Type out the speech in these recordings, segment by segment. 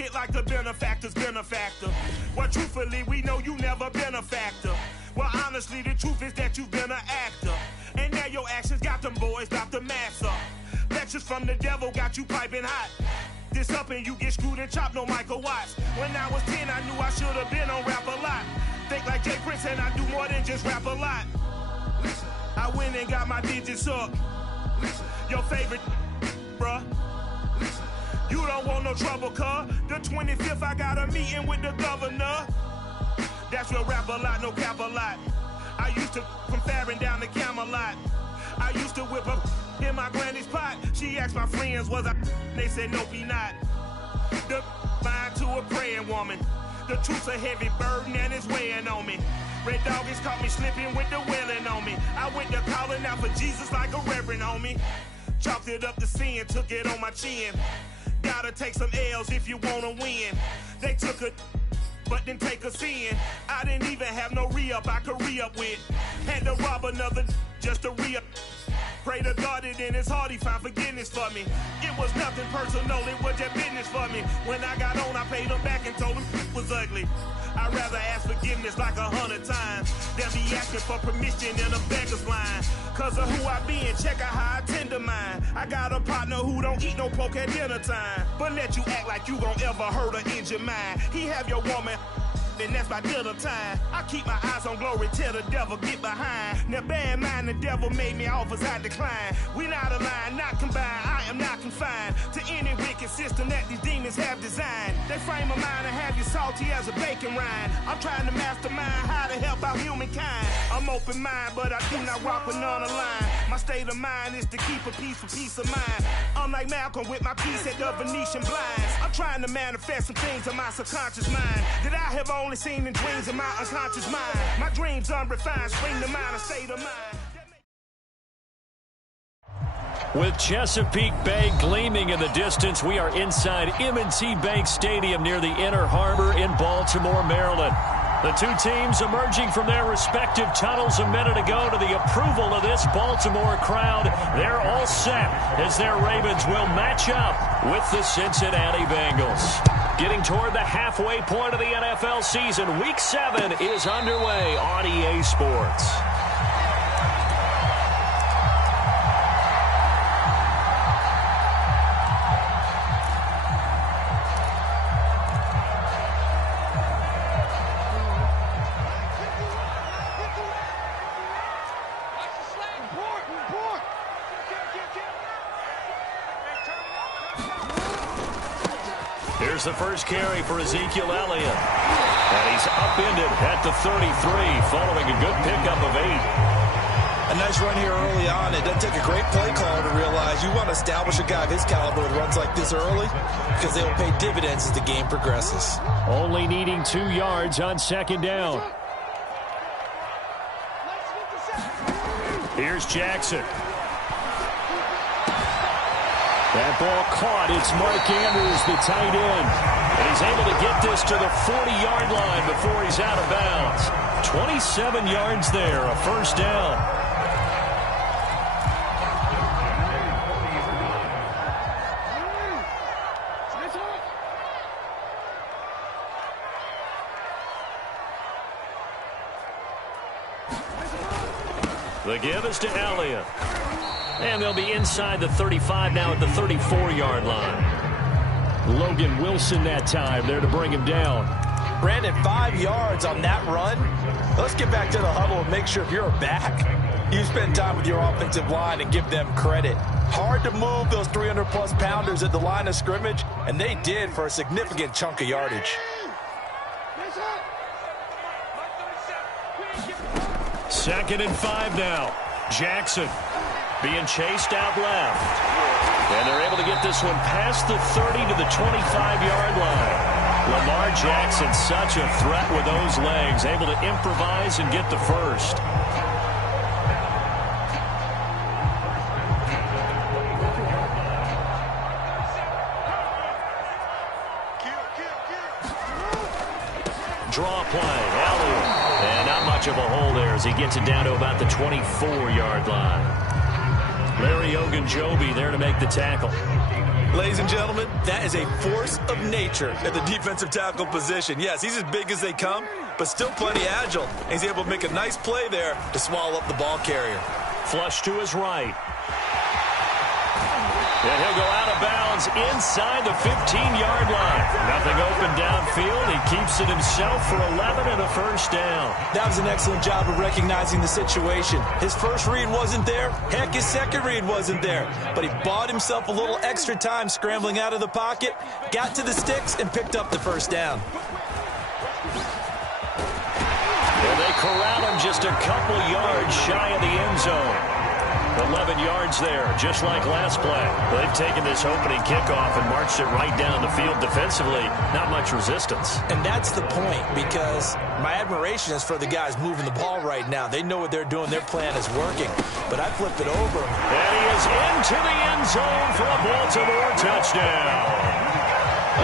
it like the benefactor's benefactor. Well, truthfully, we know you never been a factor. Well, honestly, the truth is that you've been an actor. And now your actions got them boys, got the mass up. Lectures from the devil got you piping hot. This up and you get screwed and chopped, no Michael Watts. When I was 10, I knew I should have been on Rap a Lot. Think like Jay Prince and I do more than just rap a lot. I went and got my digits up. Your favorite, bruh. You don't want no trouble, cuz. The 25th, I got a meeting with the governor. That's real rap a lot, no cap a lot. I used to from Farron down to Camelot. I used to whip up in my granny's pot. She asked my friends, was I? They said, nope, he not. The fine to a praying woman. The truth's a heavy burden and it's weighing on me. Red Dog has caught me slipping with the wailing on me. I went to calling out for Jesus like a reverend on me. Chalked it up to sin, took it on my chin. Gotta take some L's if you wanna win. They took a but didn't take us in. I didn't even have no re-up I could re-up with. Had to rob another just to re-up. Pray to God that in his heart he found forgiveness for me. It was nothing personal, it was just business for me. When I got on, I paid him back and told him it was ugly. I'd rather ask forgiveness like 100 times than be asking for permission in a beggar's line. Cause of who I be and check out how I tend to mine. I got a partner who don't eat no pork at dinner time, but let you act like you gon' ever hurt or injure mine. He have your woman and that's by dinner time. I keep my eyes on glory till the devil get behind. Now bear in mind the devil made me offers I decline. We not aligned, not combined, I am not confined to any wicked system that these demons have designed. They frame a mind and have you salty as a bacon rind. I'm trying to mastermind how to help out humankind. I'm open mind, but I do not rock with none aligned. My state of mind is to keep a peace for peace of mind. Unlike Malcolm with my peace at the Venetian blinds. I'm trying to manifest some things in my subconscious mind that I have only seen in dreams in my unconscious mind. My dreams unrefined, spring to mind, a state of mind. With Chesapeake Bay gleaming in the distance, we are inside M&T Bank Stadium near the Inner Harbor in Baltimore, Maryland. The two teams emerging from their respective tunnels a minute ago to the approval of this Baltimore crowd. They're all set as their Ravens will match up with the Cincinnati Bengals. Getting toward the halfway point of the NFL season, Week 7 is underway on EA Sports. Here's the first carry for Ezekiel Elliott. And he's upended at the 33 following a good pickup of 8. A nice run here early on. It doesn't take a great play caller to realize you want to establish a guy of his caliber with runs like this early because they will pay dividends as the game progresses. Only needing 2 yards on second down. Here's Jackson. That ball caught. It's Mark Andrews, the tight end. And he's able to get this to the 40-yard line before he's out of bounds. 27 yards there, a first down. The give is to Elliott. And they'll be inside the 35 now at the 34-yard line. Logan Wilson that time there to bring him down. Brandon, 5 yards on that run. Let's get back to the huddle and make sure if you're back, you spend time with your offensive line and give them credit. Hard to move those 300-plus pounders at the line of scrimmage, and they did for a significant chunk of yardage. Second and 5 now. Jackson being chased out left. And they're able to get this one past the 30 to the 25-yard line. Lamar Jackson, such a threat with those legs, able to improvise and get the first. Draw play, Elliott. And not much of a hole there as he gets it down to about the 24-yard line. Larry Ogunjobi there to make the tackle. Ladies and gentlemen, that is a force of nature at the defensive tackle position. Yes, he's as big as they come, but still plenty agile. And he's able to make a nice play there to swallow up the ball carrier. Flush to his right. And he'll go out of bounds inside the 15-yard line. Nothing open downfield. He keeps it himself for 11 and a first down. That was an excellent job of recognizing the situation. His first read wasn't there. Heck, his second read wasn't there. But he bought himself a little extra time scrambling out of the pocket, got to the sticks, and picked up the first down. And they corral him just a couple yards shy of the end zone. 11 yards there, just like last play. They've taken this opening kickoff and marched it right down the field defensively. Not much resistance. And that's the point, because my admiration is for the guys moving the ball right now. They know what they're doing. Their plan is working. But I flipped it over. And he is into the end zone for a Baltimore touchdown.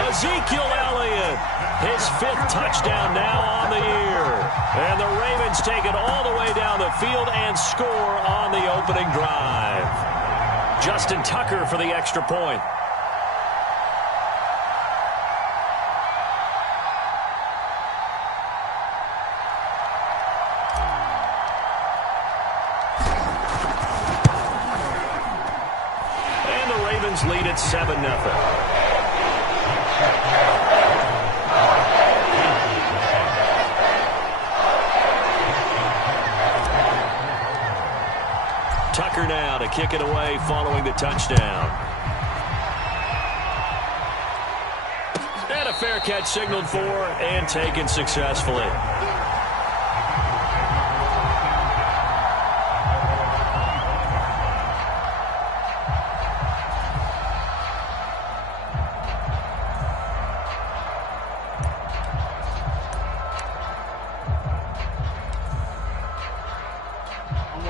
Ezekiel Elliott, his 5th touchdown now on the year. And the Ravens take it all the way down the field and score on the opening drive. Justin Tucker for the extra point. And the Ravens lead at 7-0. Tucker now to kick it away following the touchdown. And a fair catch signaled for and taken successfully.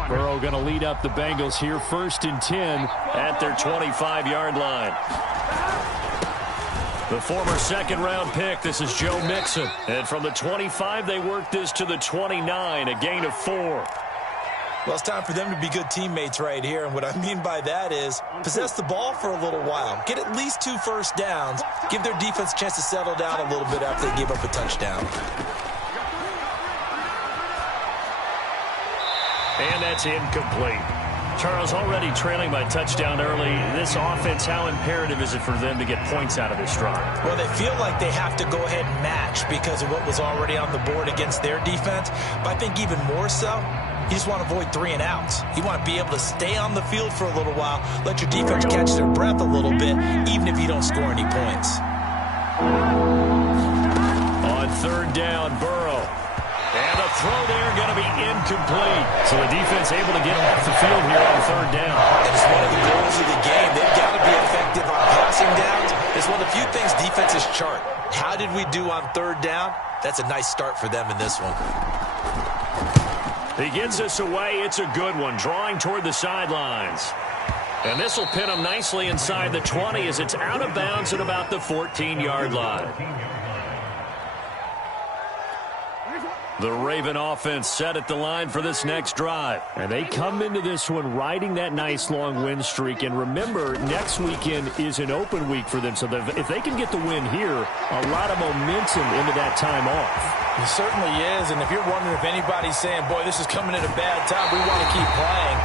Burrow going to lead up the Bengals here, 1st and 10 at their 25-yard line. The former 2nd-round pick, this is Joe Mixon. And from the 25, they work this to the 29, a gain of 4. Well, it's time for them to be good teammates right here. And what I mean by that is possess the ball for a little while. Get at least 2 first downs. Give their defense a chance to settle down a little bit after they give up a touchdown. And that's incomplete. Charles, already trailing by touchdown early. This offense, how imperative is it for them to get points out of this drive? Well, they feel like they have to go ahead and match because of what was already on the board against their defense. But I think even more so, you just want to avoid 3 and outs. You want to be able to stay on the field for a little while, let your defense catch their breath a little bit, even if you don't score any points. On 3rd down, Burrow. And the throw there going to be incomplete. So the defense able to get off the field here on 3rd down. And it's one of the goals of the game. They've got to be effective on passing downs. It's one of the few things defenses chart. How did we do on 3rd down? That's a nice start for them in this one. He gets us away. It's a good one, drawing toward the sidelines. And this will pin him nicely inside the 20 as it's out of bounds at about the 14-yard line. The Raven offense set at the line for this next drive. And they come into this one riding that nice long win streak. And remember, next weekend is an open week for them. So if they can get the win here, a lot of momentum into that time off. It certainly is. And if you're wondering if anybody's saying, boy, this is coming at a bad time, we want to keep playing,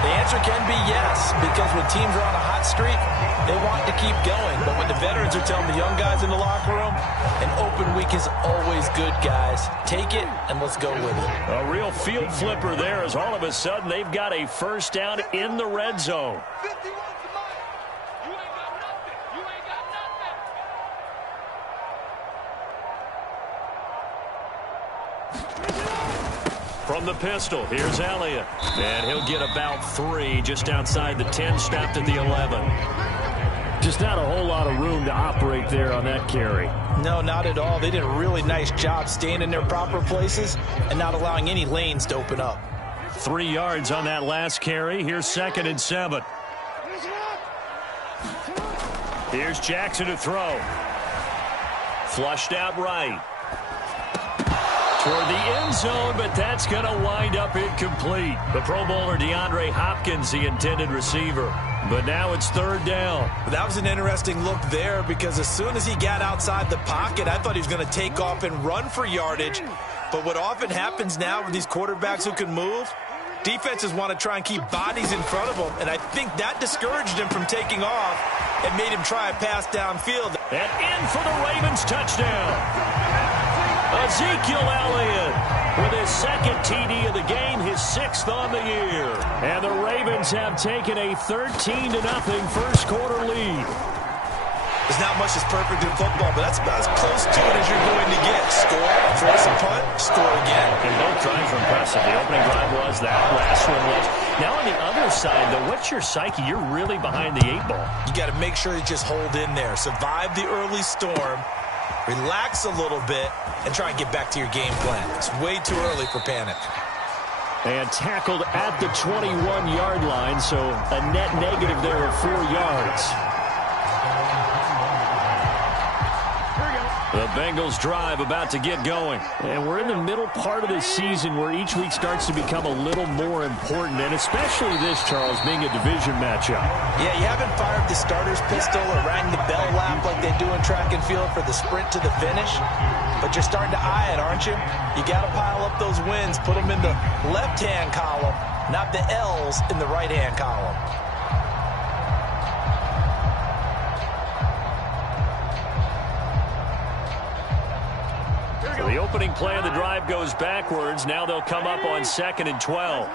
the answer can be yes, because when teams are on a hot streak, they want to keep going. But when the veterans are telling the young guys in the locker room, an open week is always good, guys. Take it, and let's go with it. A real field flipper there as all of a sudden they've got a first down in the red zone. From the pistol, here's Elliott. And he'll get about 3 just outside the 10, stopped at the 11. Just not a whole lot of room to operate there on that carry. No, not at all. They did a really nice job staying in their proper places and not allowing any lanes to open up. 3 yards on that last carry. Here's 2nd and 7. Here's Jackson to throw. Flushed out right. Toward the end zone, but that's going to wind up incomplete. The Pro Bowler DeAndre Hopkins, the intended receiver. But now it's third down. That was an interesting look there because as soon as he got outside the pocket, I thought he was going to take off and run for yardage. But what often happens now with these quarterbacks who can move, defenses want to try and keep bodies in front of them, and I think that discouraged him from taking off and made him try a pass downfield. And in for the Ravens touchdown. Ezekiel Elliott with his second TD of the game, his 6th on the year. And the Ravens have taken a 13-0 first quarter lead. There's not much that's perfect in football, but that's about as close to it as you're going to get. Score, force a punt, score again. And both drives were impressive. The opening drive was, that last one was. Now on the other side, though, what's your psyche? You're really behind the 8 ball. You got to make sure you just hold in there. Survive the early storm, relax a little bit, and try and get back to your game plan. It's way too early for panic. And tackled at the 21-yard line, so a net negative there of 4 yards. The Bengals drive about to get going. And we're in the middle part of the season where each week starts to become a little more important, and especially this, Charles, being a division matchup. Yeah, you haven't fired the starter's pistol or rang the bell lap like they do in track and field for the sprint to the finish, but you're starting to eye it, aren't you? You got to pile up those wins, put them in the left-hand column, not the L's in the right-hand column. The opening play of the drive goes backwards. Now they'll come up on 2nd and 12.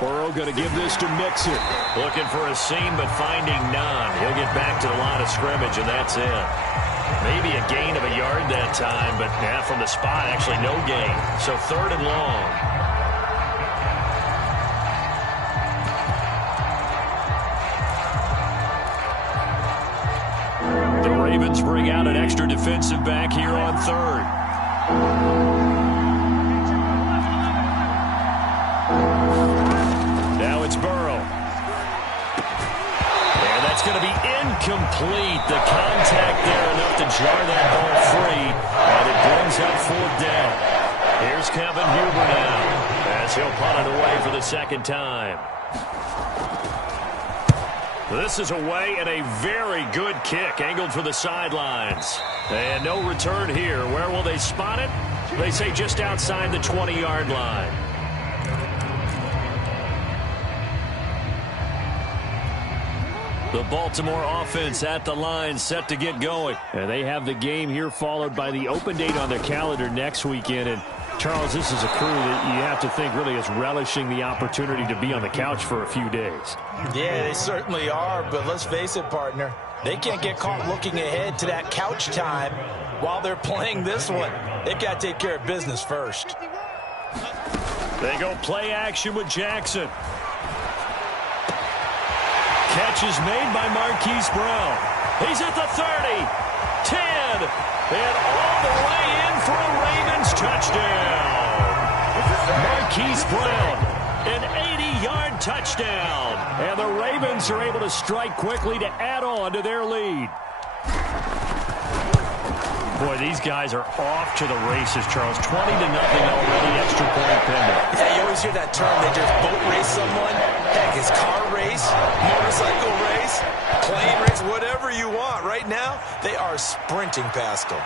Burrow going to give this to Mixon. Looking for a seam, but finding none. He'll get back to the line of scrimmage, and that's it. Maybe a gain of a yard that time, but yeah, from the spot, actually no gain. So 3rd and long. Ravens bring out an extra defensive back here on 3rd. Now it's Burrow. And that's going to be incomplete. The contact there enough to jar that ball free. And it brings up 4th down. Here's Kevin Huber now as he'll punt it away for the 2nd time. This is away and a very good kick angled for the sidelines. And no return here. Where will they spot it? They say just outside the 20-yard line. The Baltimore offense at the line set to get going. And they have the game here followed by the open date on their calendar next weekend. And Charles, this is a crew that you have to think really is relishing the opportunity to be on the couch for a few days. Yeah, they certainly are, but let's face it, partner. They can't get caught looking ahead to that couch time while they're playing this one. They've got to take care of business first. They go play action with Jackson. Catch is made by Marquise Brown. He's at the 30, 10, and all the way in for a Ravens touchdown. Marquise Brown, an 80-yard touchdown. And the Ravens are able to strike quickly to add on to their lead. Boy, these guys are off to the races, Charles. 20-0 already, extra point pending. Yeah, you always hear that term, they just boat race someone. Heck, it's car race, motorcycle race, plane race, whatever you want. Right now, they are sprinting past them.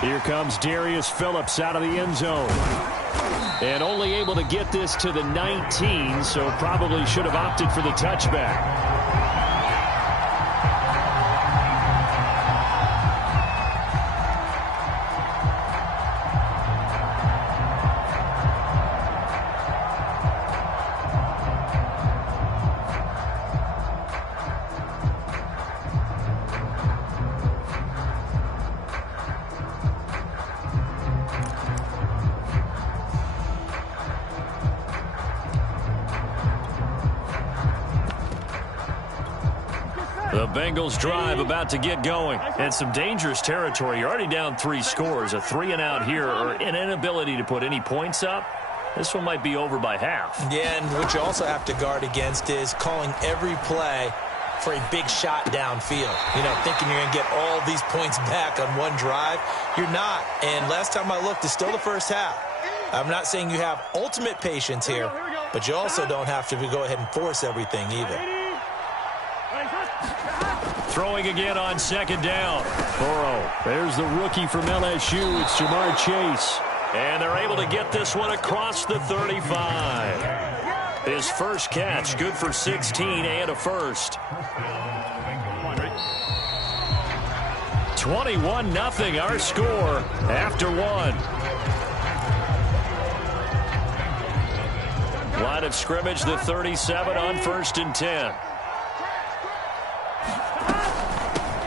Here comes Darius Phillips out of the end zone. And only able to get this to the 19, so probably should have opted for the touchback. The Bengals drive about to get going. And some dangerous territory. You're already down 3 scores. A 3-and-out here, or an inability to put any points up. This one might be over by half. Yeah, and what you also have to guard against is calling every play for a big shot downfield. You know, thinking you're going to get all these points back on one drive. You're not. And last time I looked, it's still the first half. I'm not saying you have ultimate patience here, but you also don't have to go ahead and force everything either. Throwing again on second down. Burrow. There's the rookie from LSU. It's Jamar Chase. And they're able to get this one across the 35. His first catch, good for 16 and a first. 21-0 our score after one. Line of scrimmage, the 37 on 1st and 10.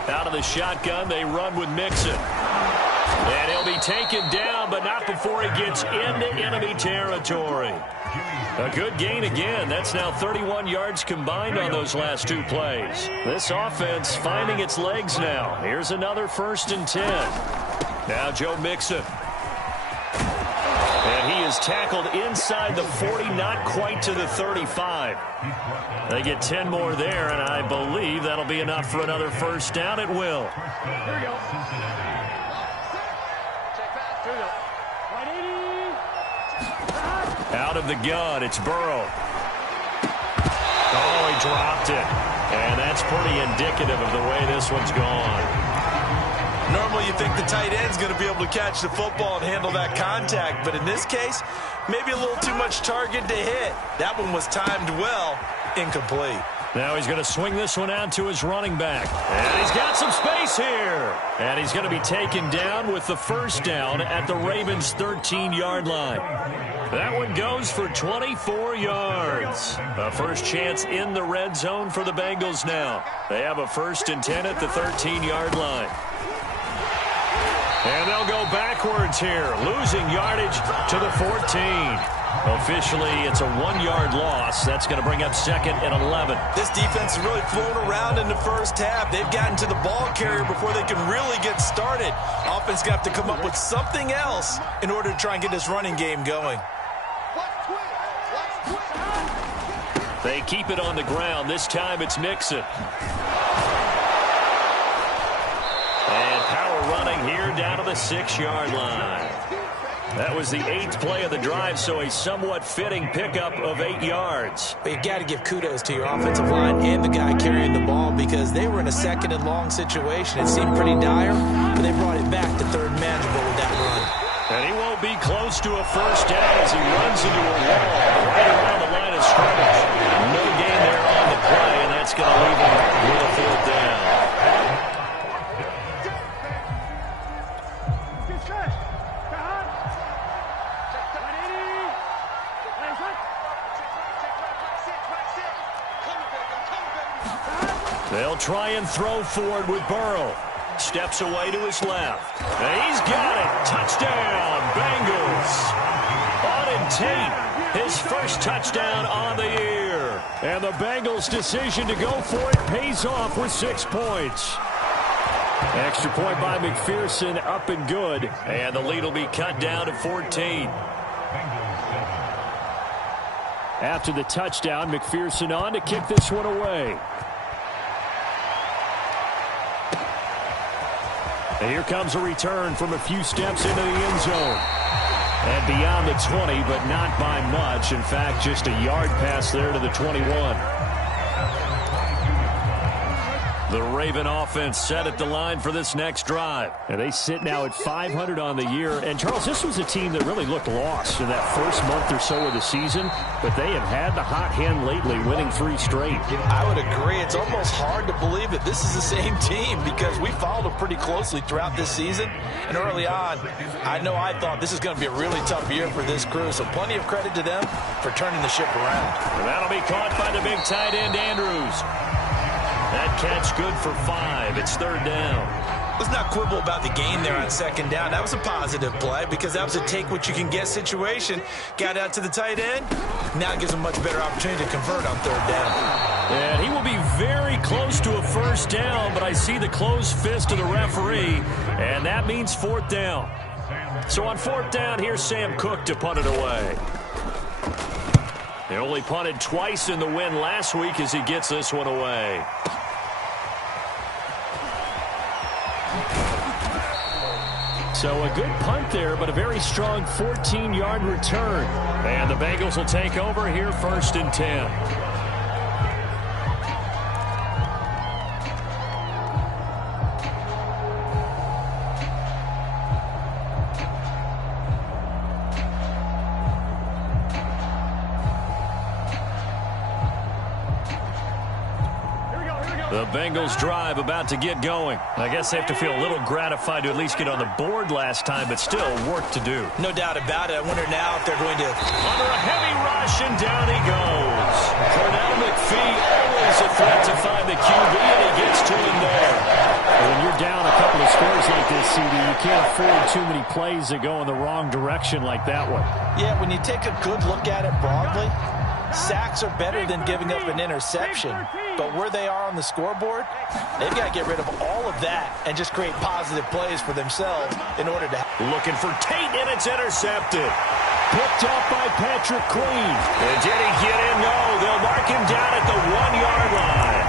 Out of the shotgun, they run with Mixon. And he'll be taken down, but not before he gets into enemy territory. A good gain again. That's now 31 yards combined on those last two plays. This offense finding its legs now. Here's another 1st and 10. Now Joe Mixon. And he is tackled inside the 40, not quite to the 35. They get 10 more there, and I believe that'll be enough for another first down. It will. Here we go. Out of the gun, it's Burrow. Oh, he dropped it. And that's pretty indicative of the way this one's gone. Normally you think the tight end's going to be able to catch the football and handle that contact, but in this case, maybe a little too much target to hit. That one was timed well, incomplete. Now he's going to swing this one out to his running back. And he's got some space here. And he's going to be taken down with the first down at the Ravens' 13-yard line. That one goes for 24 yards. A first chance in the red zone for the Bengals now. They have a 1st and 10 at the 13-yard line. And they'll go backwards here, losing yardage to the 14. Officially, it's a 1-yard loss. That's going to bring up 2nd and 11. This defense is really flown around in the first half. They've gotten to the ball carrier before they can really get started. Offense got to come up with something else in order to try and get this running game going. They keep it on the ground. This time it's Mixon. And power running here down to the 6-yard line. That was the 8th play of the drive, so a somewhat fitting pickup of 8 yards. But you've got to give kudos to your offensive line and the guy carrying the ball because they were in a 2nd and long situation. It seemed pretty dire, but they brought it back to 3rd manageable with that run. And he won't be close to a first down as he runs into a wall right around the line of scrimmage. No gain there on the play, and that's going to leave him with a 4th down. They'll try and throw forward with Burrow. Steps away to his left. And he's got it. Touchdown, Bengals. Auden Tate, his first touchdown on the year. And the Bengals' decision to go for it pays off with 6 points. Extra point by McPherson, up and good. And the lead will be cut down to 14. After the touchdown, McPherson on to kick this one away. And here comes a return from a few steps into the end zone. And beyond the 20, but not by much. In fact, just a yard pass there to the 21. The Raven offense set at the line for this next drive. And they sit now at 500 on the year. And, Charles, this was a team that really looked lost in that first month or so of the season. But they have had the hot hand lately, winning 3 straight. I would agree. It's almost hard to believe that this is the same team because we followed them pretty closely throughout this season. And early on, I thought this is going to be a really tough year for this crew. So plenty of credit to them for turning the ship around. And that'll be caught by the big tight end, Andrews. That catch good for 5. It's 3rd down. Let's not quibble about the gain there on 2nd down. That was a positive play because that was a take-what-you-can-get situation. Got out to the tight end. Now it gives him a much better opportunity to convert on 3rd down. And he will be very close to a first down, but I see the closed fist of the referee, and that means 4th down. So on 4th down, here's Sam Cook to punt it away. They only punted twice in the win last week as he gets this one away. So a good punt there, but a very strong 14-yard return. And the Bengals will take over here 1st and 10. The Bengals drive about to get going. I guess they have to feel a little gratified to at least get on the board last time, but still work to do. No doubt about it. I wonder now if they're going to... Under a heavy rush, and down he goes. Cornell McPhee always a threat to find the QB, and he gets to him there. When you're down a couple of scores like this, CD, you can't afford too many plays that go in the wrong direction like that one. Yeah, when you take a good look at it broadly, sacks are better than giving up an interception. But where they are on the scoreboard, they've got to get rid of all of that and just create positive plays for themselves in order to... Looking for Tate, and it's intercepted. Picked up by Patrick Queen. And did he get in? No, they'll mark him down at the 1-yard line.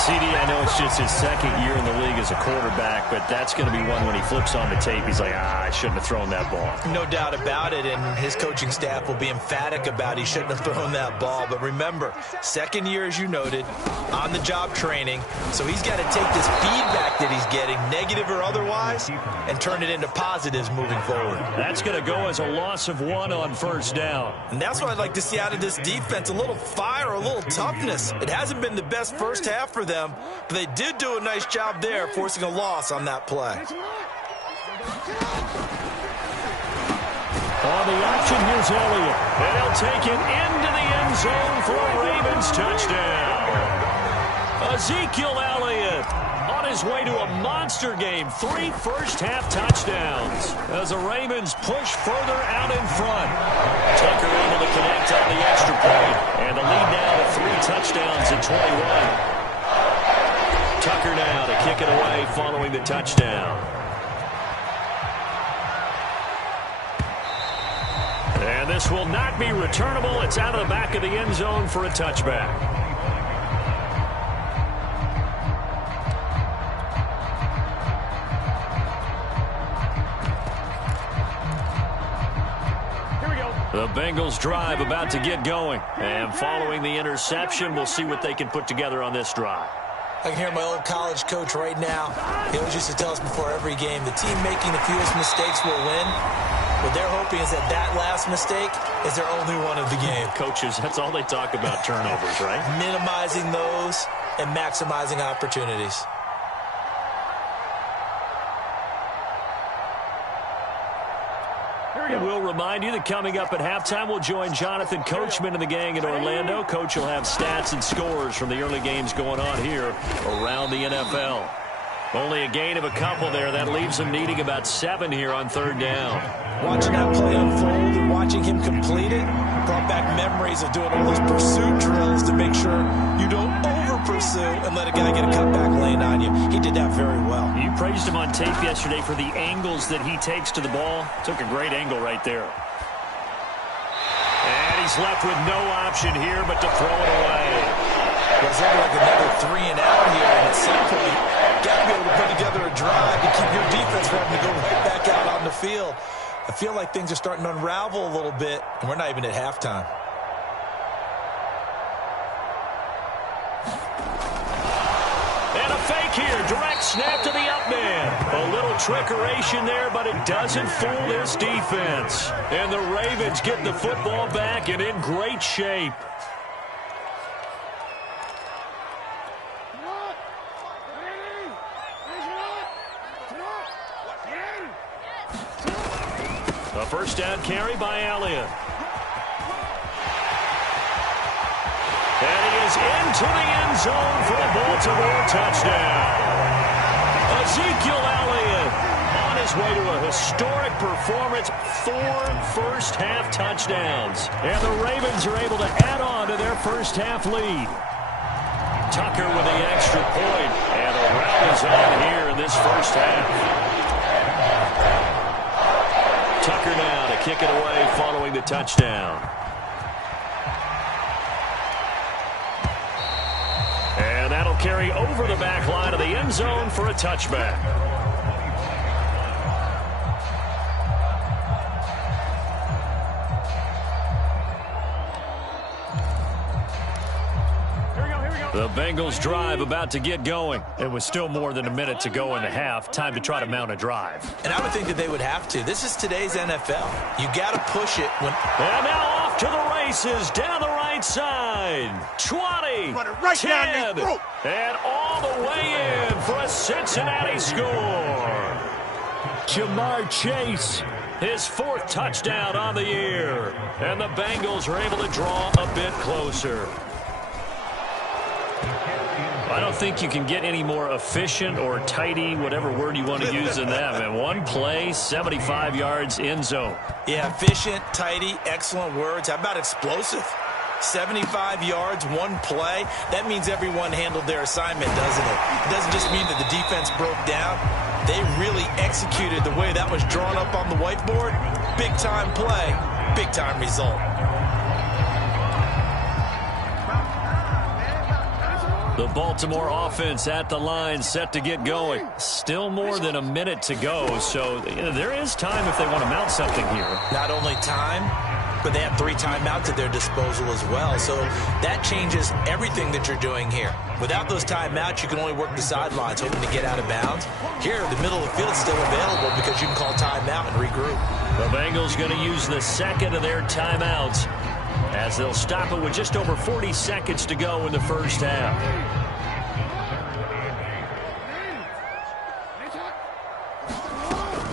CD, I know it's just his second year in the league as a quarterback, but that's going to be one when he flips on the tape. He's like, I shouldn't have thrown that ball. No doubt about it, and his coaching staff will be emphatic about he shouldn't have thrown that ball. But remember, second year, as you noted, on-the-job training, so he's got to take this feedback that he's getting, negative or otherwise, and turn it into positives moving forward. That's going to go as a loss of 1 on 1st down. And that's what I'd like to see out of this defense, a little fire, a little toughness. It hasn't been the best first half for them, but they did do a nice job there, forcing a loss on that play. On the option, here's Elliott. And he'll take it into the end zone for a Ravens touchdown. Ezekiel Elliott on his way to a monster game. 3 first-half touchdowns as the Ravens push further out in front. Tucker able to connect on the extra point. And the lead now to 3 touchdowns at 21. Tucker now to kick it away following the touchdown. And this will not be returnable. It's out of the back of the end zone for a touchback. The Bengals drive about to get going. And following the interception, we'll see what they can put together on this drive. I can hear my old college coach right now. He always used to tell us before every game, the team making the fewest mistakes will win. What they're hoping is that that last mistake is their only one of the game. Coaches, that's all they talk about, turnovers, right? Minimizing those and maximizing opportunities. We'll remind you that coming up at halftime, we'll join Jonathan Coachman and the gang in Orlando. Coach will have stats and scores from the early games going on here around the NFL. Only a gain of a couple there. That leaves him needing about 7 here on 3rd down. Watching that play unfold and watching him complete it brought back memories of doing all those pursuit drills to make sure you don't over-pursue and let a guy get a cutback lane on you. He did that very well. You praised him on tape yesterday for the angles that he takes to the ball. Took a great angle right there. And he's left with no option here but to throw it away. Well, it's looking like another 3 and out here, and at some point, got to be able to put together a drive and keep your defense from having to go right back out on the field. I feel like things are starting to unravel a little bit, and we're not even at halftime. And a fake here. Direct snap to the up man. A little trickeration there, but it doesn't fool this defense. And the Ravens get the football back and in great shape. A first down carry by Elliott. And he is into the end zone for a Baltimore touchdown. Ezekiel Elliott on his way to a historic performance. 4 first-half touchdowns. And the Ravens are able to add on to their first-half lead. Tucker with the extra point. And a rout is on here in this first half. Tucker now to kick it away following the touchdown. And that'll carry over the back line of the end zone for a touchback. The Bengals drive about to get going. It was still more than a minute to go in the half. Time to try to mount a drive. And I would think that they would have to. This is today's NFL. You got to push it when... And now off to the races down the right side. 20, right 10, down and all the way in for a Cincinnati score. Jamar Chase, his 4th touchdown on the year. And the Bengals are able to draw a bit closer. I don't think you can get any more efficient or tidy, whatever word you want to use in that. And one play, 75 yards, end zone. Yeah, efficient, tidy, excellent words. How about explosive? 75 yards, one play. That means everyone handled their assignment, doesn't it? It doesn't just mean that the defense broke down. They really executed the way that was drawn up on the whiteboard. Big-time play, big-time result. The Baltimore offense at the line, set to get going. Still more than a minute to go, so there is time if they want to mount something here. Not only time, but they have 3 timeouts at their disposal as well, so that changes everything that you're doing here. Without those timeouts, you can only work the sidelines, hoping to get out of bounds. Here, the middle of the field is still available because you can call timeout and regroup. The Bengals going to use the second of their timeouts, as they'll stop it with just over 40 seconds to go in the first half.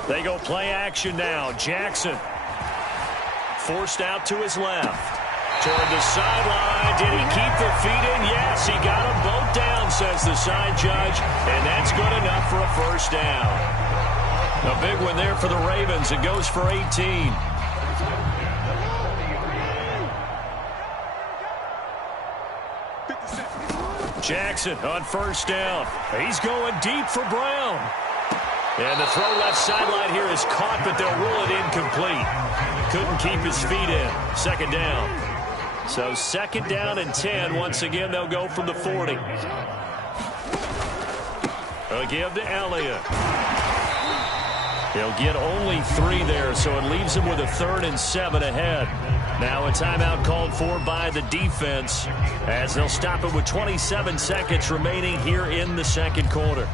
They go play action now. Jackson forced out to his left. Toward the sideline. Did he keep the feet in? Yes, he got them both down, says the side judge. And that's good enough for a first down. A big one there for the Ravens. It goes for 18. Jackson on first down. He's going deep for Brown. And the throw left sideline here is caught, but they'll rule it incomplete. Couldn't keep his feet in. Second down. So second down and 10. Once again, they'll go from the 40. They'll give to Elliott. He'll get only 3 there, so it leaves him with a 3rd and 7 ahead. Now a timeout called for by the defense, as they'll stop it with 27 seconds remaining here in the second quarter.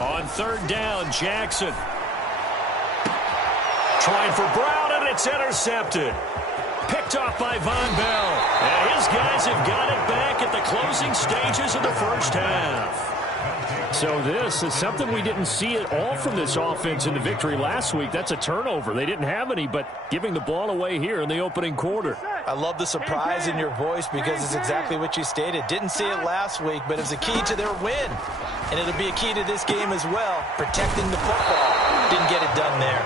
On third down, Jackson. Trying for Brown, and it's intercepted. Picked off by Von Bell. And his guys have got it back at the closing stages of the first half. So this is something we didn't see at all from this offense in the victory last week. That's a turnover. They didn't have any, but giving the ball away here in the opening quarter. I love the surprise in your voice because it's exactly what you stated. Didn't see it last week, but it was a key to their win. And it'll be a key to this game as well, protecting the football. Didn't get it done there.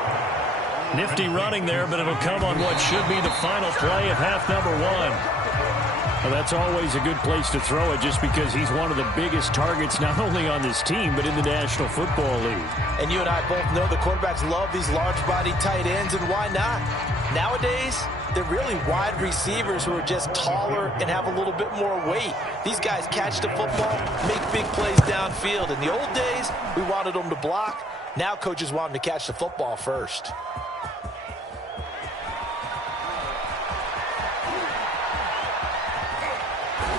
Nifty running there, but it'll come on what should be the final play of half number 1. Well, that's always a good place to throw it just because he's one of the biggest targets not only on this team but in the National Football League. And you and I both know the quarterbacks love these large-body tight ends, and why not? Nowadays, they're really wide receivers who are just taller and have a little bit more weight. These guys catch the football, make big plays downfield. In the old days, we wanted them to block. Now coaches want them to catch the football first.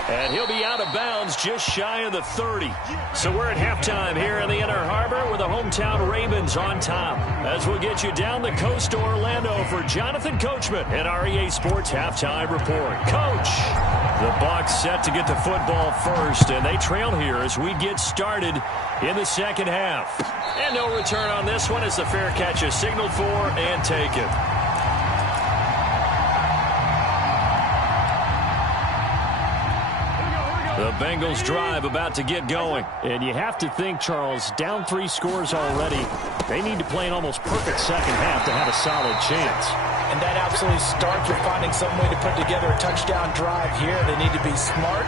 And he'll be out of bounds just shy of the 30. So we're at halftime here in the Inner Harbor with the hometown Ravens on top. As we'll get you down the coast to Orlando for Jonathan Coachman at our EA Sports Halftime Report. Coach, the Bucs set to get the football first, and they trail here as we get started in the second half. And no return on this one as the fair catch is signaled for and taken. The Bengals drive about to get going. And you have to think, Charles, down 3 scores already. They need to play an almost perfect second half to have a solid chance. And that absolutely starts with finding some way to put together a touchdown drive here. They need to be smart,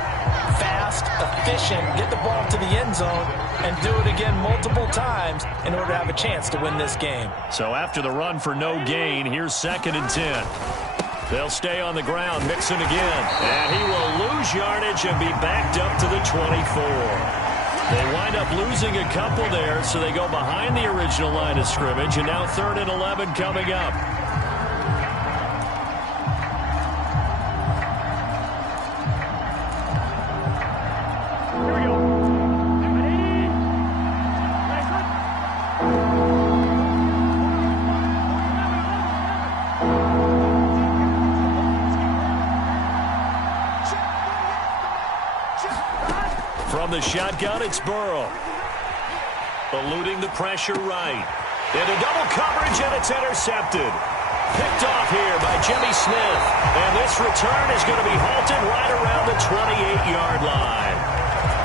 fast, efficient, get the ball to the end zone, and do it again multiple times in order to have a chance to win this game. So after the run for no gain, here's 2nd and 10. They'll stay on the ground, Mixon again. And he will lose yardage and be backed up to the 24. They wind up losing a couple there, so they go behind the original line of scrimmage, and now 3rd and 11 coming up. From the shotgun, it's Burrow. Eluding the pressure right. Into double coverage, and it's intercepted. Picked off here by Jimmy Smith. And this return is going to be halted right around the 28-yard line.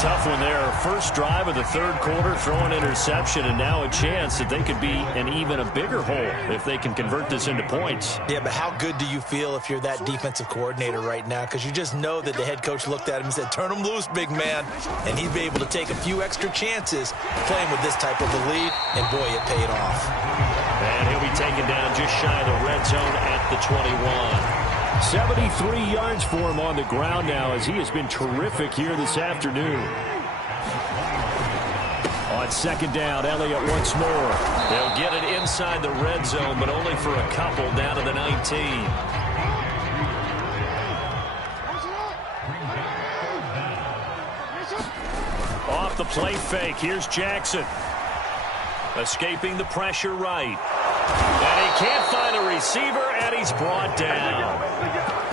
Tough one there. First drive of the 3rd quarter, throwing interception, and now a chance that they could be in even a bigger hole if they can convert this into points. Yeah, but how good do you feel if you're that defensive coordinator right now? Because you just know that the head coach looked at him and said, turn him loose, big man. And he'd be able to take a few extra chances playing with this type of a lead, and boy, it paid off. And he'll be taken down just shy of the red zone at the 21. 73 yards for him on the ground now, as he has been terrific here this afternoon. On 2nd down, Elliott once more. They'll get it inside the red zone, but only for a couple down to the 19. Off the play fake, here's Jackson. Escaping the pressure right. And he can't find a receiver, and he's brought down.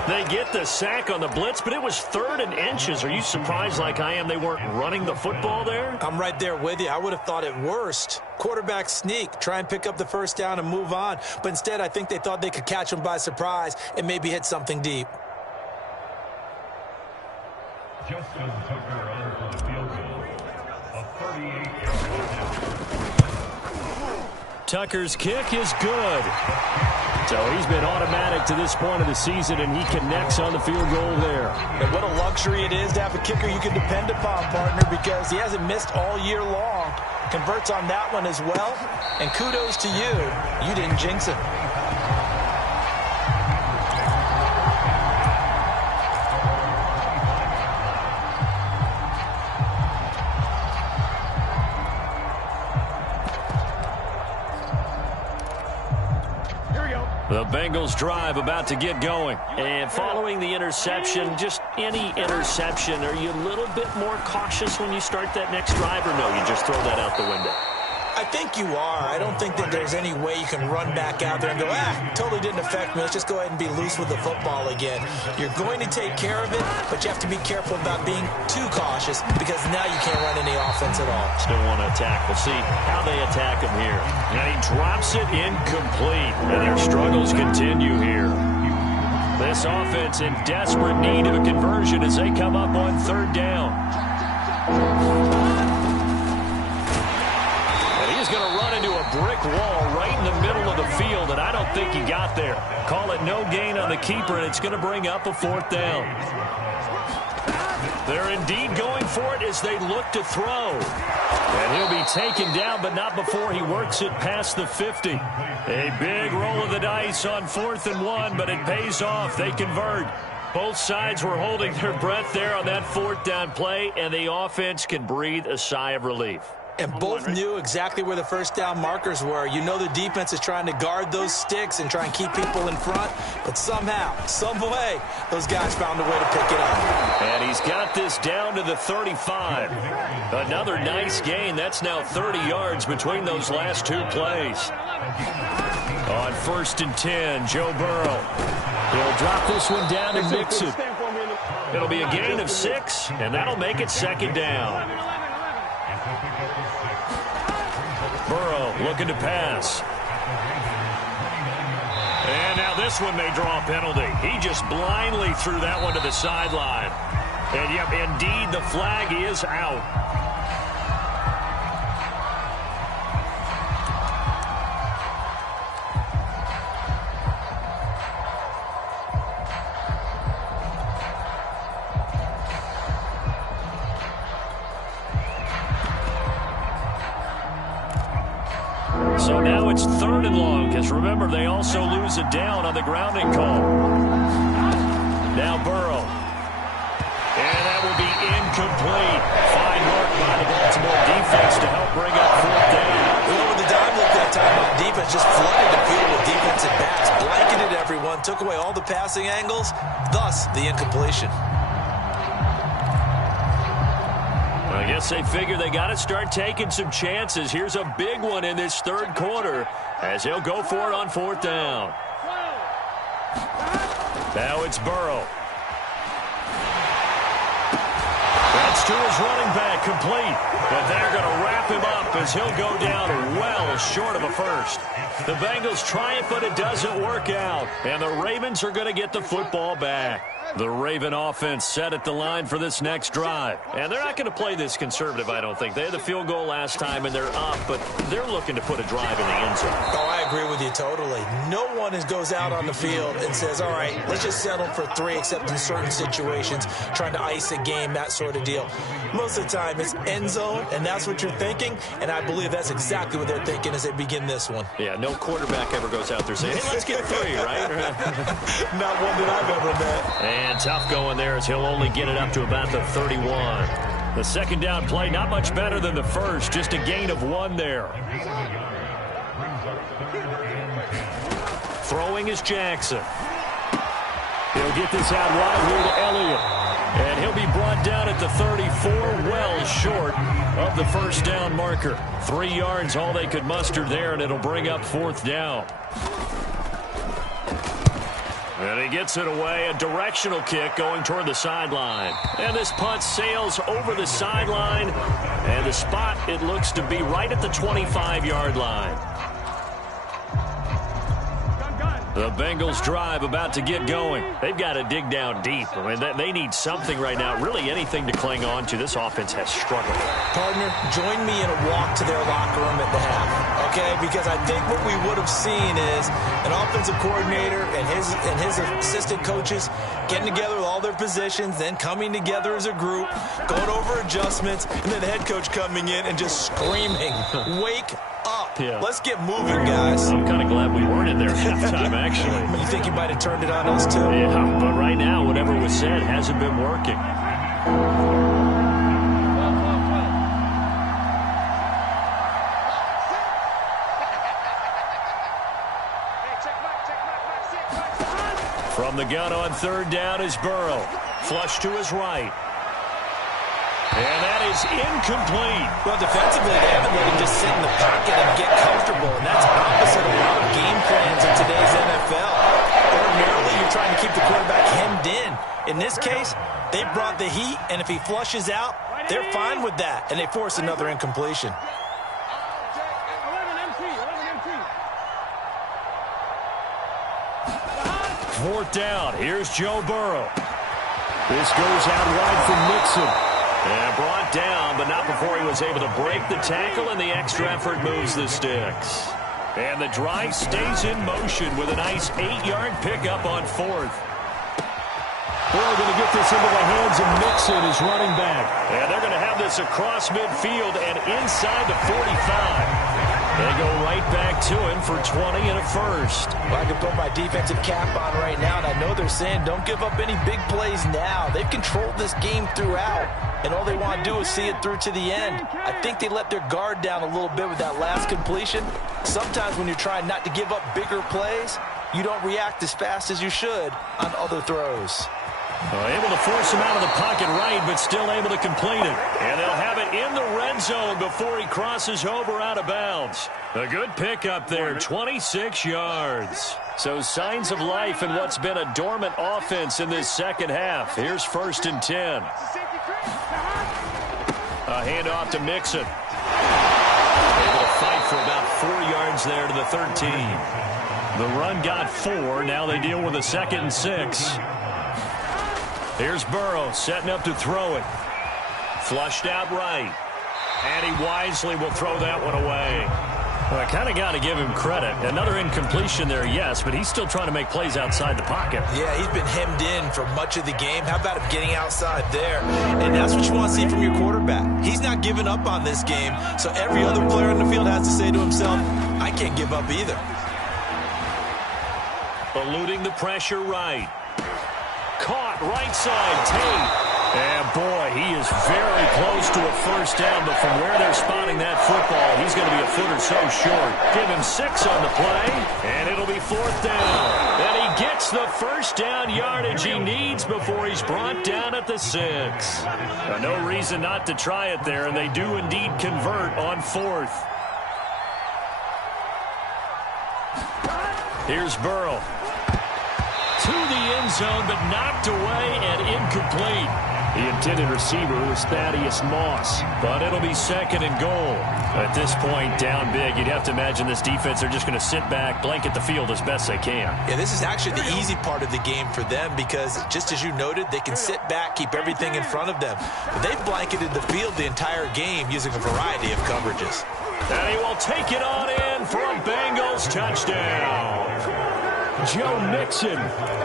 They get the sack on the blitz, but it was 3rd and inches. Are you surprised like I am they weren't running the football there? I'm right there with you. I would have thought it worst. Quarterback sneak, try and pick up the 1st down and move on. But instead, I think they thought they could catch him by surprise and maybe hit something deep. Justin Tucker on for the field goal. A 38-yard. Tucker's kick is good. So he's been automatic to this point of the season, and he connects on the field goal there. And what a luxury it is to have a kicker you can depend upon, partner, because he hasn't missed all year long. Converts on that one as well. And kudos to you. You didn't jinx him. The Bengals drive about to get going. And following the interception, just any interception, are you a little bit more cautious when you start that next drive, or no, you just throw that out the window? I think you are. I don't think that there's any way you can run back out there and go, totally didn't affect me. Let's just go ahead and be loose with the football again. You're going to take care of it, but you have to be careful about being too cautious, because now you can't run any offense at all. Still want to attack. We'll see how they attack him here. And he drops it incomplete, and their struggles continue here. This offense in desperate need of a conversion as they come up on 3rd down. Going to run into a brick wall right in the middle of the field, and I don't think he got there. Call it no gain on the keeper, and it's going to bring up a 4th down. They're indeed going for it as they look to throw. And he'll be taken down, but not before he works it past the 50. A big roll of the dice on 4th and 1, but it pays off. They convert. Both sides were holding their breath there on that 4th down play, and the offense can breathe a sigh of relief. And both knew exactly where the 1st down markers were. You know the defense is trying to guard those sticks and try and keep people in front. But somehow, some way, those guys found a way to pick it up. And he's got this down to the 35. Another nice gain. That's now 30 yards between those last 2 plays. On 1st and 10, Joe Burrow. He'll drop this one down and mix it. It'll be a gain of 6, and that'll make it 2nd down. Burrow looking to pass. And now this one may draw a penalty. He just blindly threw that one to the sideline. And yep, indeed, the flag is out. So now it's 3rd and long, because remember, they also lose it down on the grounding call. Now Burrow. And that will be incomplete. Fine work by the Baltimore offense to help bring up 4th down. Well, with the dime look that time on defense, just flooded the field with defensive backs, blanketed everyone, took away all the passing angles, thus the incompletion. I guess they figure they got to start taking some chances. Here's a big one in this 3rd quarter as he'll go for it on 4th down. Now it's Burrow. That's to his running back, complete. But they're going to wrap him up as he'll go down well short of a first. The Bengals try it, but it doesn't work out. And the Ravens are going to get the football back. The Raven offense set at the line for this next drive. And they're not going to play this conservative, I don't think. They had the field goal last time, and they're up, but they're looking to put a drive in the end zone. Oh, I agree with you totally. No one goes out on the field and says, all right, let's just settle for 3, except in certain situations, trying to ice a game, that sort of deal. Most of the time, it's end zone, and that's what you're thinking, and I believe that's exactly what they're thinking as they begin this one. Yeah, no quarterback ever goes out there saying, hey, let's get 3, right? Not one that I've ever met. And tough going there as he'll only get it up to about the 31. The 2nd down play, not much better than the first, just a gain of 1 there. Throwing is Jackson. He'll get this out wide here to Elliott. And he'll be brought down at the 34, well short of the 1st down marker. 3 yards, all they could muster there, and it'll bring up 4th down. And he gets it away, a directional kick going toward the sideline. And this punt sails over the sideline, and the spot, it looks to be right at the 25-yard line. The Bengals drive about to get going. They've got to dig down deep. I mean, they need something right now, really anything to cling on to. This offense has struggled. Partner, join me in a walk to their locker room at the half, okay? Because I think what we would have seen is an offensive coordinator and his assistant coaches getting together with all their positions, then coming together as a group, going over adjustments, and then the head coach coming in and just screaming, wake up. Yeah. Let's get moving, guys. I'm kind of glad we weren't in there at halftime, actually. You think you might have turned it on us, too? Yeah, but right now, whatever was said hasn't been working. From the gun on 3rd down is Burrow. Flush to his right. And that is incomplete. Well, defensively, they haven't let him just sit in the pocket and get comfortable, and that's opposite of a lot of game plans in today's NFL. Ordinarily, you're trying to keep the quarterback hemmed in. In this case, they brought the heat, and if he flushes out, they're fine with that, and they force another incompletion. 4th down. Here's Joe Burrow. This goes out wide from Mixon. And brought down, but not before he was able to break the tackle, and the extra effort moves the sticks. And the drive stays in motion with a nice 8-yard pickup on 4th. Burrow going to get this into the hands of Mixon, his running back. And they're going to have this across midfield and inside the 45. They go right back to him for 20 and a first. Well, I can put my defensive cap on right now, and I know they're saying don't give up any big plays now. They've controlled this game throughout, and all they want to do is see it through to the end. I think they let their guard down a little bit with that last completion. Sometimes when you're trying not to give up bigger plays, you don't react as fast as you should on other throws. Able to force him out of the pocket right, but still able to complete it. And they'll have it in the red zone before he crosses over out of bounds. A good pickup there, 26 yards. So signs of life in what's been a dormant offense in this 2nd half. Here's 1st and 10. A handoff to Mixon. Able to fight for about 4 yards there to the 13. The run got 4. Now they deal with a 2nd and 6. Here's Burrow setting up to throw it. Flushed out right. And he wisely will throw that one away. Well, I kind of got to give him credit. Another incompletion there, yes, but he's still trying to make plays outside the pocket. Yeah, he's been hemmed in for much of the game. How about him getting outside there? And that's what you want to see from your quarterback. He's not giving up on this game, so every other player on the field has to say to himself, I can't give up either. Eluding the pressure right. Caught right side, Tate. And boy, he is very close to a first down, but from where they're spotting that football, he's going to be a foot or so short. Give him 6 on the play, and it'll be 4th down. And he gets the first down yardage he needs before he's brought down at the 6. No reason not to try it there, and they do indeed convert on 4th. Here's Burrow. To the end zone, but knocked away and incomplete. The intended receiver was Thaddeus Moss, but it'll be 2nd and goal. At this point, down big, you'd have to imagine this defense are just going to sit back, blanket the field as best they can. Yeah, this is actually the easy part of the game for them because, just as you noted, they can sit back, keep everything in front of them. But they've blanketed the field the entire game using a variety of coverages. And he will take it on in for a Bengals touchdown. Joe Mixon,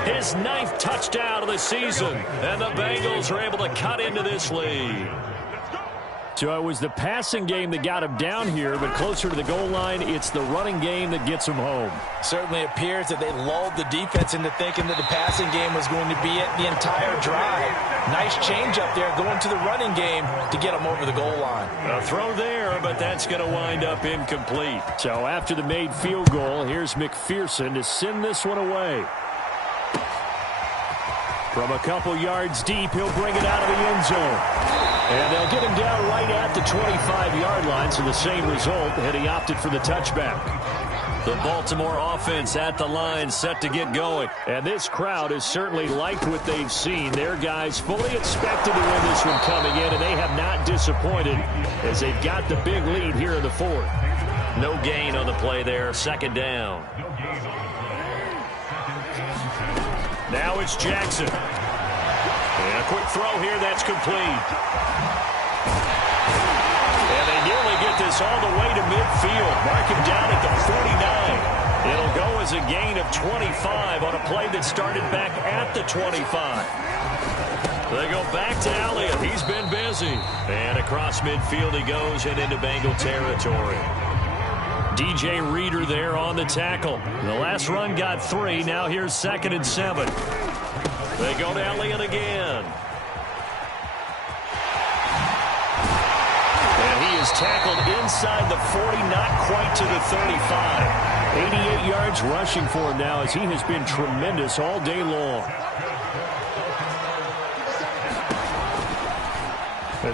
his 9th touchdown of the season, and the Bengals are able to cut into this lead. So it was the passing game that got him down here, but closer to the goal line, it's the running game that gets him home. Certainly appears that they lulled the defense into thinking that the passing game was going to be it the entire drive. Nice change up there going to the running game to get them over the goal line. A throw there, but that's going to wind up incomplete. So after the made field goal, here's McPherson to send this one away. From a couple yards deep, he'll bring it out of the end zone. And they'll get him down right at the 25-yard line, so the same result, and he opted for the touchback. The Baltimore offense at the line, set to get going. And this crowd has certainly liked what they've seen. Their guys fully expected to win this one coming in, and they have not disappointed as they've got the big lead here in the 4th. No gain on the play there, 2nd down. Now it's Jackson. And a quick throw here, that's complete. And they nearly get this all the way to midfield. Mark him down at the 49. It'll go as a gain of 25 on a play that started back at the 25. They go back to Elliott. He's been busy. And across midfield he goes and into Bengal territory. DJ Reader there on the tackle. The last run got 3. Now here's 2nd and 7. They go to Elliott again. And he is tackled inside the 40, not quite to the 35. 88 yards rushing for him now as he has been tremendous all day long.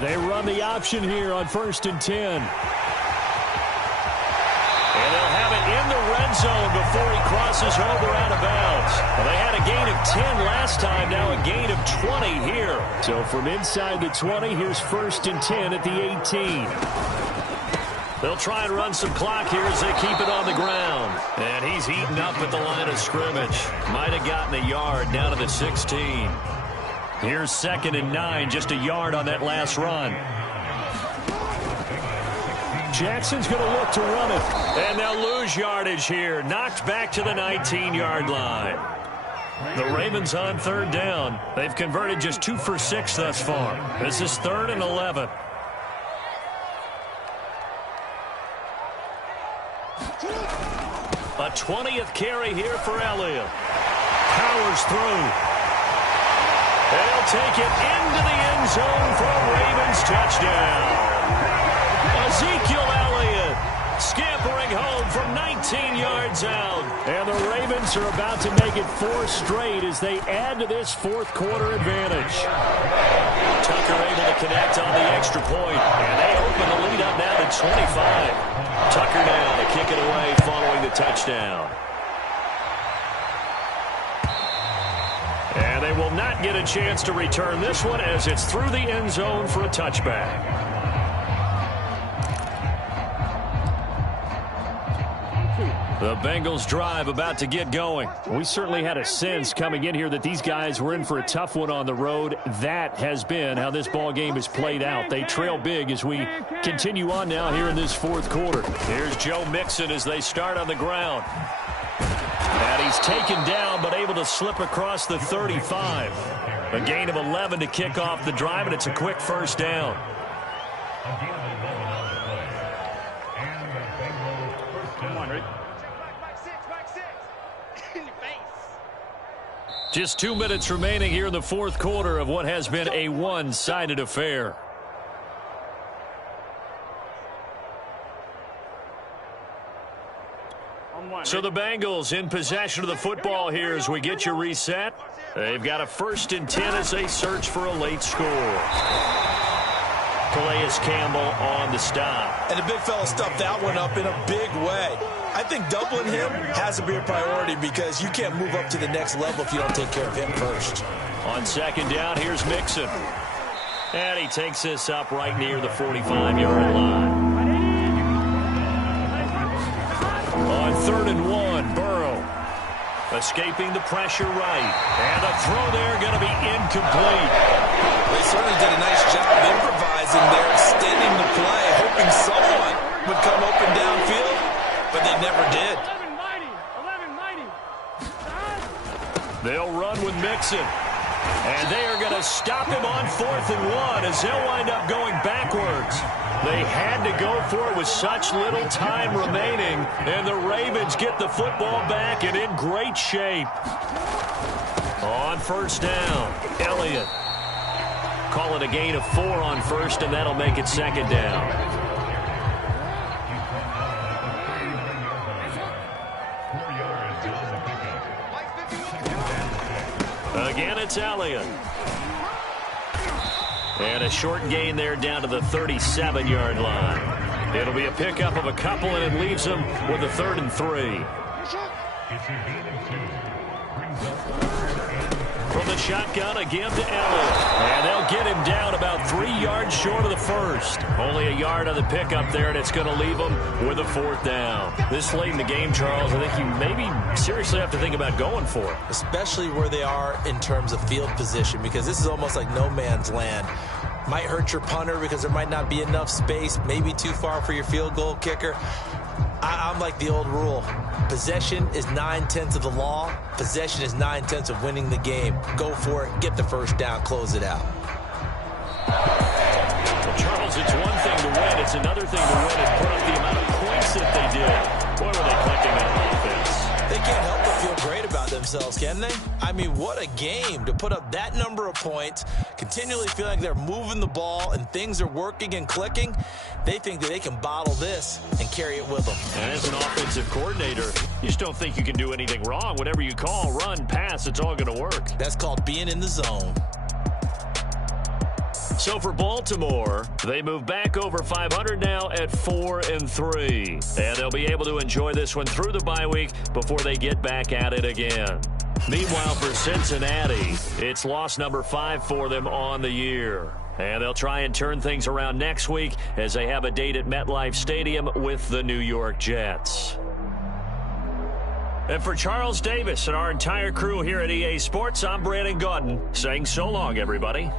They run the option here on 1st and 10. And they'll have it in the red zone before he crosses over out of bounds. Well, they had a gain of 10 last time, now a gain of 20 here. So from inside the 20, here's 1st and 10 at the 18. They'll try and run some clock here as they keep it on the ground. And he's heating up at the line of scrimmage. Might have gotten a yard down to the 16. Here's 2nd and 9, just a yard on that last run. Jackson's going to look to run it. And they'll lose yardage here. Knocked back to the 19-yard line. The Ravens on 3rd down. They've converted just 2 for 6 thus far. This is 3rd and 11. A 20th carry here for Elliott. Powers through. And he'll take it into the end zone for a Ravens touchdown. Ezekiel Elliott scampering home from 19 yards out. And the Ravens are about to make it 4 straight as they add to this 4th quarter advantage. Tucker able to connect on the extra point. And they open the lead up now to 25. Tucker now to kick it away following the touchdown. And they will not get a chance to return this one as it's through the end zone for a touchback. The Bengals drive about to get going. We certainly had a sense coming in here that these guys were in for a tough one on the road. That has been how this ball game is played out. They trail big as we continue on now here in this 4th quarter. Here's Joe Mixon as they start on the ground. And he's taken down but able to slip across the 35. A gain of 11 to kick off the drive, and it's a quick first down. Just 2 minutes remaining here in the fourth quarter of what has been a one-sided affair. So the Bengals in possession of the football here as we get you reset. They've got a 1st and 10 as they search for a late score. Calais Campbell on the stop. And the big fella stuffed that one up in a big way. I think doubling him has to be a priority because you can't move up to the next level if you don't take care of him first. On 2nd down, here's Mixon. And he takes this up right near the 45-yard line. On 3rd and 1, Burrow escaping the pressure right. And the throw there going to be incomplete. They certainly did a nice job improvising there, extending the play, hoping someone would come open downfield, but they never did. They'll run with Mixon. And they are going to stop him on 4th and 1 as they'll wind up going backwards. They had to go for it with such little time remaining, and the Ravens get the football back and in great shape. On 1st down, Elliott. Call it a gain of 4 on 1st, and that'll make it 2nd down. Again, it's Elliott. And a short gain there down to the 37-yard line. It'll be a pickup of a couple, and it leaves them with a 3rd and 3. From the shotgun, a give to Elliott. And they'll get him down about 3 yards short of the 1st. Only a yard on the pickup there, and it's going to leave them with a 4th down. This late in the game, Charles, I think you maybe seriously have to think about going for it. Especially where they are in terms of field position, because this is almost like no man's land. Might hurt your punter because there might not be enough space, maybe too far for your field goal kicker. I'm like the old rule. Possession is 9/10 of the law. Possession is 9/10 of winning the game. Go for it. Get the 1st down. Close it out. Well, Charles, it's one thing to win. It's another thing to win and put up the amount of points that they did. Boy, were they collecting that offense. They can't help but feel great about themselves, can they? I mean, what a game to put up that number of points, continually feeling like they're moving the ball and things are working and clicking. They think that they can bottle this and carry it with them. And as an offensive coordinator, you just don't think you can do anything wrong. Whatever you call, run, pass, it's all going to work. That's called being in the zone. So for Baltimore, they move back over 500 now at 4 and 3. And they'll be able to enjoy this one through the bye week before they get back at it again. Meanwhile, for Cincinnati, it's loss number 5 for them on the year. And they'll try and turn things around next week as they have a date at MetLife Stadium with the New York Jets. And for Charles Davis and our entire crew here at EA Sports, I'm Brandon Gaudin saying so long, everybody.